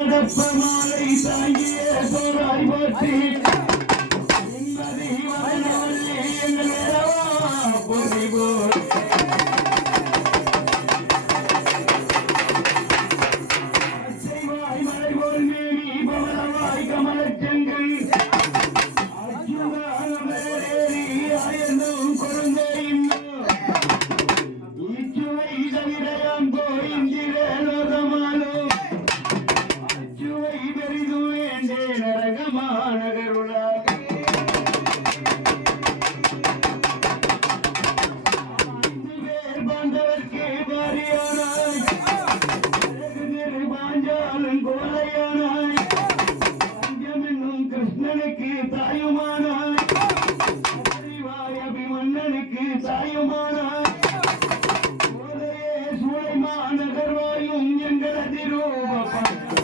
மாலை தாங்கிய சோழாய் அழகருளாகி சாயுமான சூளைமான கர்வாயும் எங்கள் அதிரூபம்